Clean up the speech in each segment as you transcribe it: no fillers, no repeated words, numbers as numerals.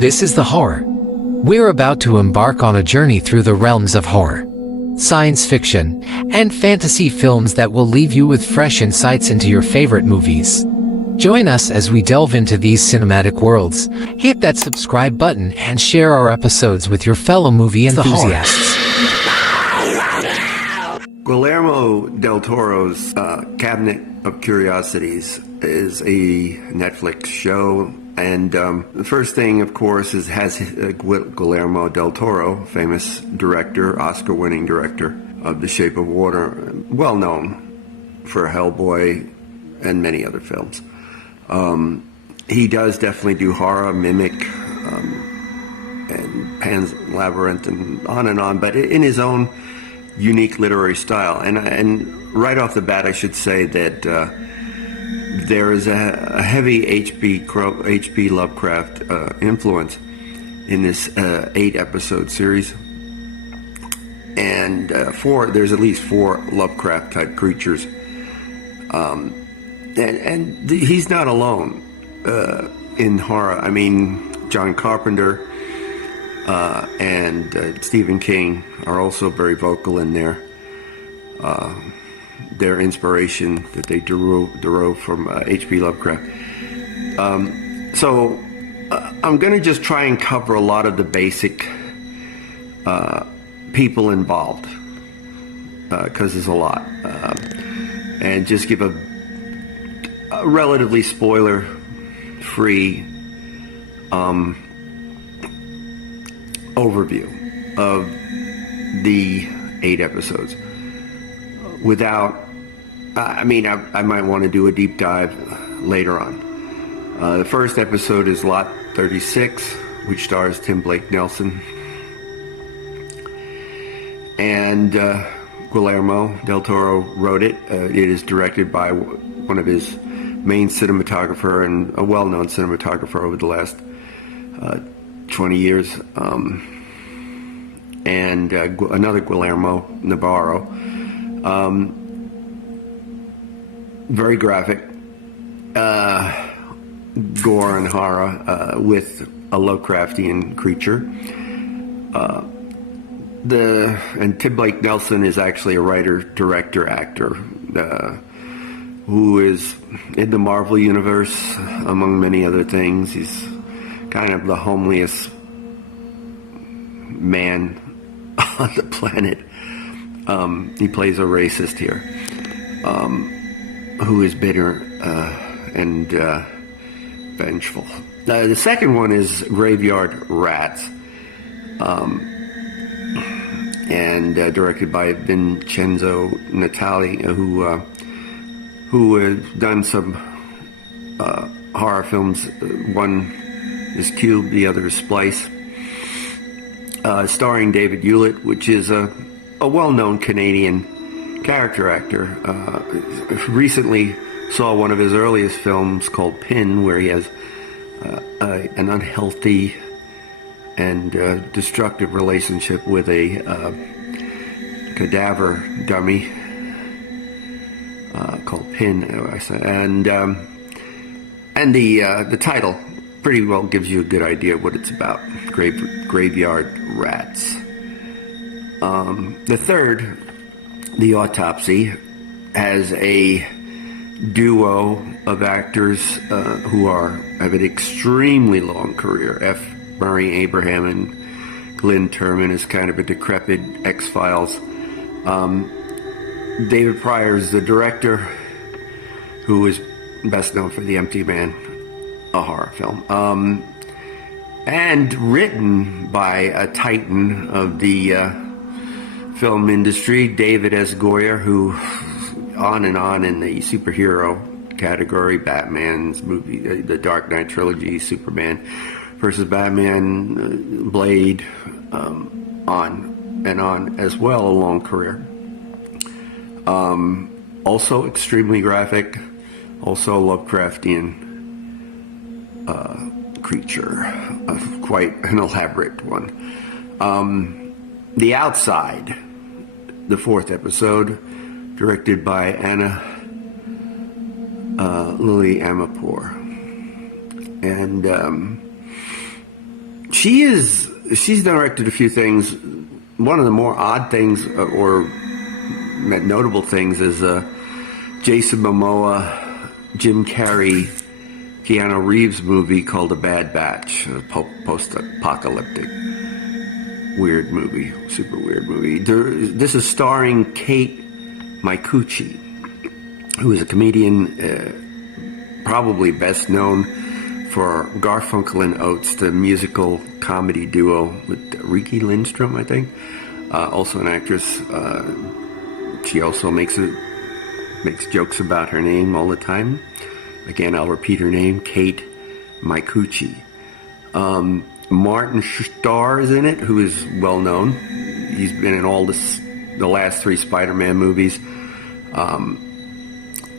This is the horror. We're about to embark on a journey through the realms of horror, science fiction, and fantasy films that will leave you with fresh insights into your favorite movies. Join us as we delve into these cinematic worlds. Hit that subscribe button and share our episodes with your fellow movie enthusiasts. Guillermo del Toro's Cabinet of Curiosities is a Netflix show, and the first thing, of course, has Guillermo del Toro, famous director, Oscar-winning director of The Shape of Water, well known for Hellboy and many other films. He does definitely do horror, Mimic, and Pan's Labyrinth, and on, but in his own unique literary style. And right off the bat, I should say that there is a heavy H.P. Lovecraft influence in this 8-episode series. And there's at least 4 Lovecraft-type creatures. And he's not alone in horror. I mean, John Carpenter and Stephen King are also very vocal in their inspiration that they derove from H.P. Lovecraft. So I'm going to just try and cover a lot of the basic people involved, because there's a lot, and just give a relatively spoiler-free overview of the 8 episodes. Without, I might want to do a deep dive later on. The first episode is Lot 36, which stars Tim Blake Nelson. And Guillermo del Toro wrote it. It is directed by one of his main cinematographer and a well-known cinematographer over the last 20 years, and another Guillermo Navarro. Very graphic, gore and horror with a Lovecraftian creature. And Tim Blake Nelson is actually a writer, director, actor, who is in the Marvel Universe, among many other things. He's kind of the homeliest man on the planet. He plays a racist here, who is bitter and vengeful. The second one is Graveyard Rats, and directed by Vincenzo Natali, who has done some horror films. One is Cube, the other is Splice, starring David Hewlett, which is a well-known Canadian character actor. Recently saw one of his earliest films called Pin, where he has an unhealthy and destructive relationship with a cadaver dummy called Pin, and the title pretty well gives you a good idea of what it's about. Graveyard Rats. The third, The Autopsy, has a duo of actors who have an extremely long career. F. Murray Abraham and Glynn Turman is kind of a decrepit X-Files. David Pryor is the director, who is best known for The Empty Man, a horror film, and written by a titan of the film industry, David S. Goyer, who on in the superhero category, Batman's movie, the Dark Knight trilogy, Superman versus Batman, Blade, on and on as well, a long career. Also extremely graphic, also Lovecraftian creature, quite an elaborate one. The Outside, the 4th episode, directed by Anna Lily Amapour. And She's directed a few things. One of the more odd things or notable things is Jason Momoa, Jim Carrey, Keanu Reeves movie called A Bad Batch, a post-apocalyptic weird movie, super weird movie. This is starring Kate Micucci, who is a comedian, probably best known for Garfunkel and Oates, the musical comedy duo with Ricky Lindstrom, I think. Also an actress. She also makes jokes about her name all the time. Again, I'll repeat her name, Kate Micucci. Martin Starr is in it, who is well known. He's been in all the last 3 Spider-Man movies.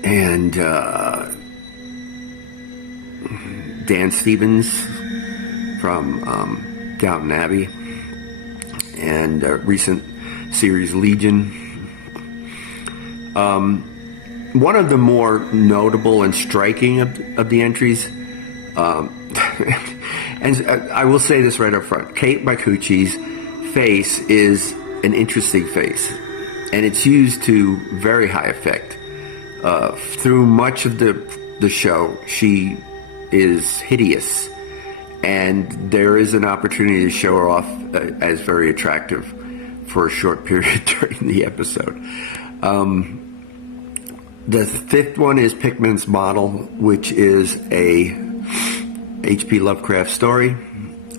And Dan Stevens from Downton Abbey and recent series Legion. One of the more notable and striking of the entries, and I will say this right up front, Kate Micucci's face is an interesting face, and it's used to very high effect. Through much of the show, she is hideous, and there is an opportunity to show her off as very attractive for a short period during the episode. The 5th one is Pickman's Model, which is a H.P. Lovecraft story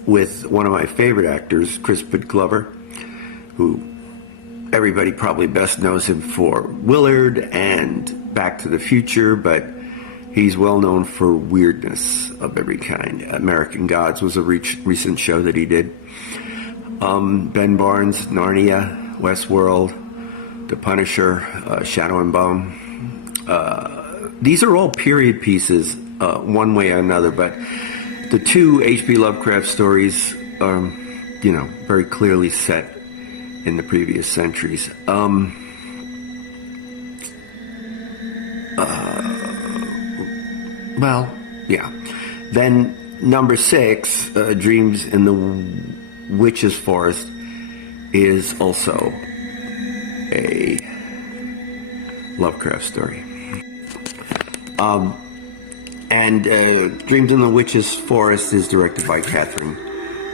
with one of my favorite actors, Crispin Glover, who everybody probably best knows him for Willard and Back to the Future, but he's well known for weirdness of every kind. American Gods was a recent show that he did. Ben Barnes, Narnia, Westworld, The Punisher, Shadow and Bone. These are all period pieces, one way or another, but the 2 H.P. Lovecraft stories are, very clearly set in the previous centuries. Then number 6, Dreams in the Witch's Forest, is also a Lovecraft story. And Dreams in the Witch's Forest is directed by Catherine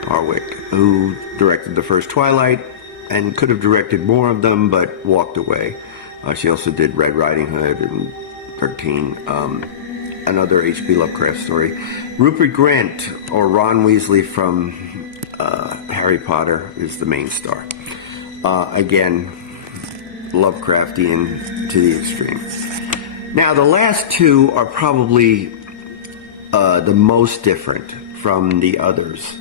Harwick, who directed the first Twilight and could have directed more of them, but walked away. She also did Red Riding Hood and 13, another H.P. Lovecraft story. Rupert Grint, or Ron Weasley from Harry Potter, is the main star. Again, Lovecraftian to the extreme. Now, the last 2 are probably the most different from the others.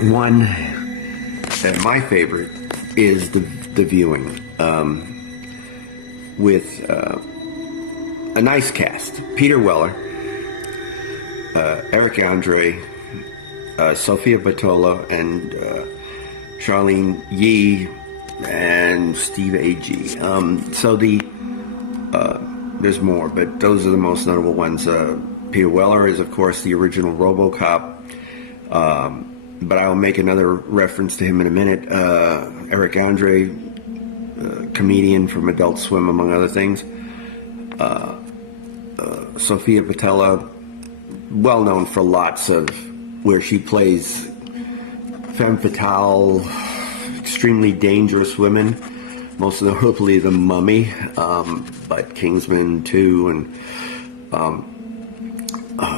One, my favorite, is the Viewing, with a nice cast. Peter Weller, Eric Andre, Sophia Boutella, and Charlene Yee, and Steve Agee. There's more, but those are the most notable ones. Peter Weller is, of course, the original RoboCop, but I'll make another reference to him in a minute. Eric Andre, comedian from Adult Swim, among other things. Sophia Boutella, well known for lots of where she plays femme fatale, extremely dangerous women, most notably The Mummy, but Kingsman 2 and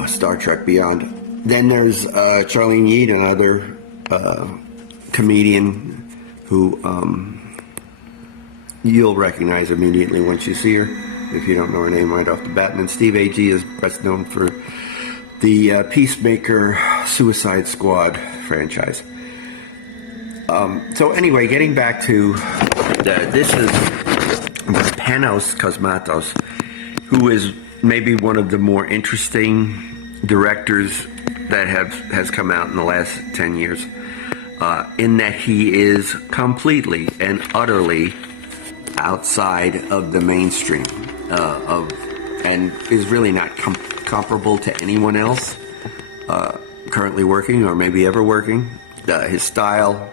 Star Trek Beyond. Then there's Charlene Yee, another comedian who you'll recognize immediately once you see her, if you don't know her name right off the bat. And then Steve Agee is best known for the Peacemaker Suicide Squad franchise. So anyway, getting back to this is Panos Cosmatos, who is maybe one of the more interesting directors that has come out in the last 10 years, in that he is completely and utterly outside of the mainstream and is really not comparable to anyone else. currently working or maybe ever working. His style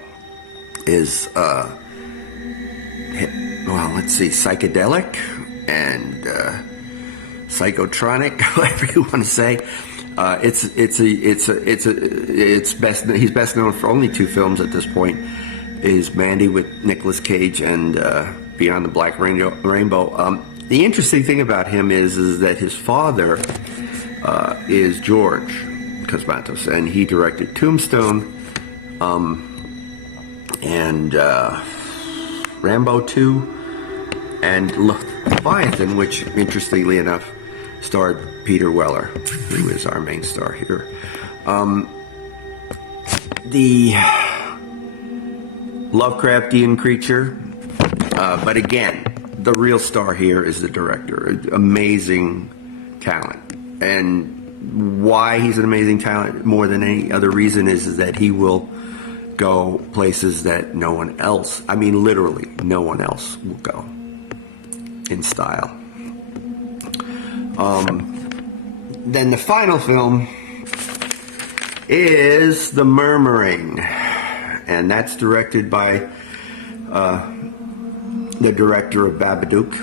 is, psychedelic and psychotronic, whatever you want to say. He's best known for only 2 films at this point. Is Mandy with Nicolas Cage and Beyond the Black Rainbow. The interesting thing about him is that his father is George Cosmatos, and he directed Tombstone and Rambo 2 and Leviathan, which, interestingly enough, starred Peter Weller, who is our main star here. The Lovecraftian creature, but again, the real star here is the director. Amazing talent. And why he's an amazing talent more than any other reason is that he will go places that no one else, I mean literally no one else will go in style. Then the final film is The Murmuring, and that's directed by the director of Babadook,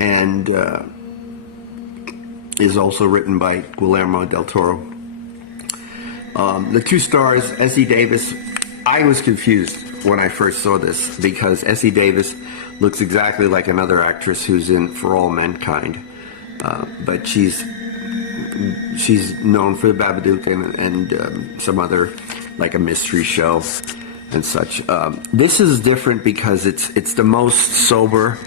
and is also written by Guillermo del Toro. The 2 stars, Essie Davis. I was confused when I first saw this because Essie Davis looks exactly like another actress who's in For All Mankind, but she's known for the Babadook and some other, like a mystery show and such. This is different because it's the most sober,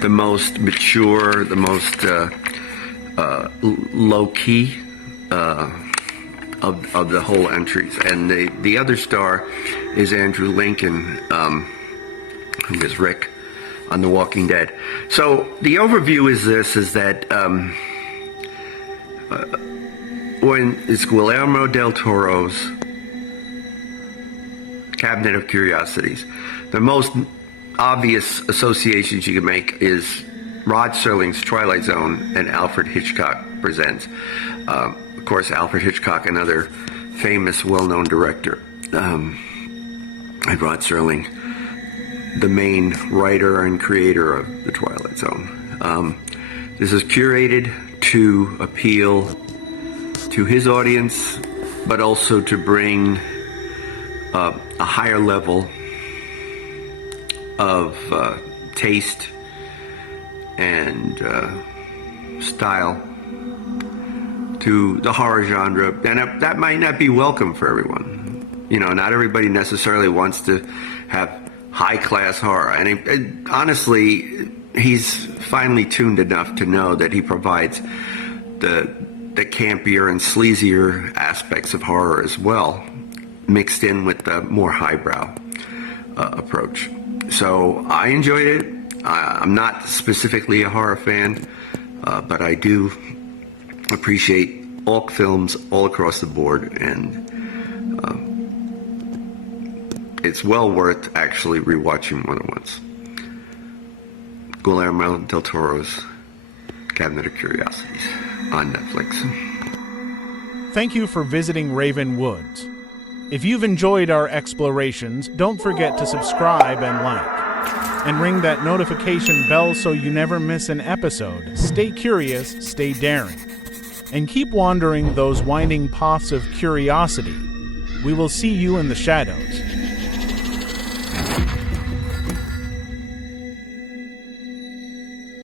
the most mature, the most low key of the whole entries. And the other star is Andrew Lincoln, who is Rick on The Walking Dead. So the overview is that when it's Guillermo del Toro's Cabinet of Curiosities, the most obvious associations you can make is Rod Serling's Twilight Zone and Alfred Hitchcock Presents. Of course, Alfred Hitchcock, another famous, well-known director, and Rod Serling, the main writer and creator of The Twilight Zone. This is curated to appeal to his audience, but also to bring a higher level of taste and style to the horror genre, and that might not be welcome for everyone. You know, not everybody necessarily wants to have high-class horror, and honestly, he's finely tuned enough to know that he provides the campier and sleazier aspects of horror as well, mixed in with the more highbrow approach. So I enjoyed it. I'm not specifically a horror fan, but I do appreciate all films all across the board, and it's well worth actually rewatching more than once. Guillermo del Toro's Cabinet of Curiosities on Netflix. Thank you for visiting Raven Woods. If you've enjoyed our explorations, don't forget to subscribe and like, and ring that notification bell so you never miss an episode. Stay curious, stay daring, and keep wandering those winding paths of curiosity. We will see you in the shadows.